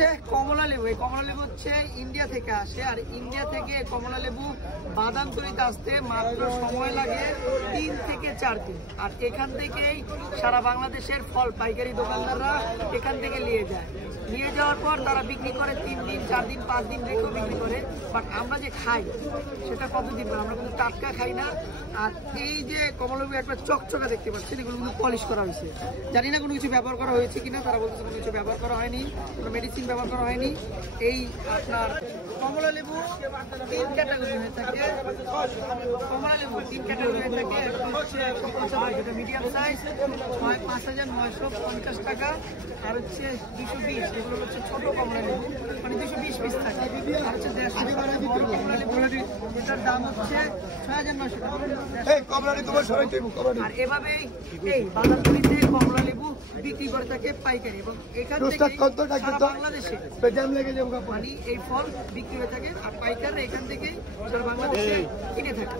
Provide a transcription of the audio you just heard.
হচ্ছে কমলা লেবু। এই কমলা লেবু হচ্ছে ইন্ডিয়া থেকে আসে, আর ইন্ডিয়া থেকে কমলা লেবু বাদাম তৈরিতে আসতে মাত্র সময় লাগে 3 থেকে 4 দিন। আর এখান থেকেই সারা বাংলাদেশের ফল পাইকারি দোকানদাররা এখান থেকে নিয়ে যায়। নিয়ে যাওয়ার পর তারা বিক্রি করে 3 দিন 4 দিন 5 দিন রেখেও বিক্রি করে। বাট আমরা যে খাই সেটা কতদিন পর, আমরা কিন্তু টাটকা খাই না। আর এই যে কমলালেবু একটা চকচকা দেখতে পাচ্ছেন, এগুলো কিন্তু পলিশ করা হয়েছে। জানি না কোনো কিছু ব্যবহার করা হয়েছে কিনা, তারা বলতেছে কোনো কিছু ব্যবহার করা হয়নি, কোনো মেডিসিন ব্যবহার করা হয়নি। এই আপনার কমলা লেবু 3 ক্যাটাগরি হয়ে থাকে। কমলা লেবু 3 ক্যাটাগরি হয়ে থাকে। একটা হচ্ছে 150 যেটা মিডিয়াম সাইজ, 5,950 টাকা। আর হচ্ছে 220, এগুলো হচ্ছে ছোট কমলা লেবু, মানে 220 পিস থাকে। আর হচ্ছে 150 বড় কমলা লেবু, এটার দাম হচ্ছে 6,900 টাকা। আর এভাবেই এই বাজারগুলিতে কমলা লেবু বিক্রি করে থাকে পাইকারি, এবং এখান থেকে সারা বাংলাদেশে মানে এই ফল বিক্রি হয়ে থাকে। আর পাইকাররা এখান থেকে সারা বাংলাদেশে কিনে থাকে।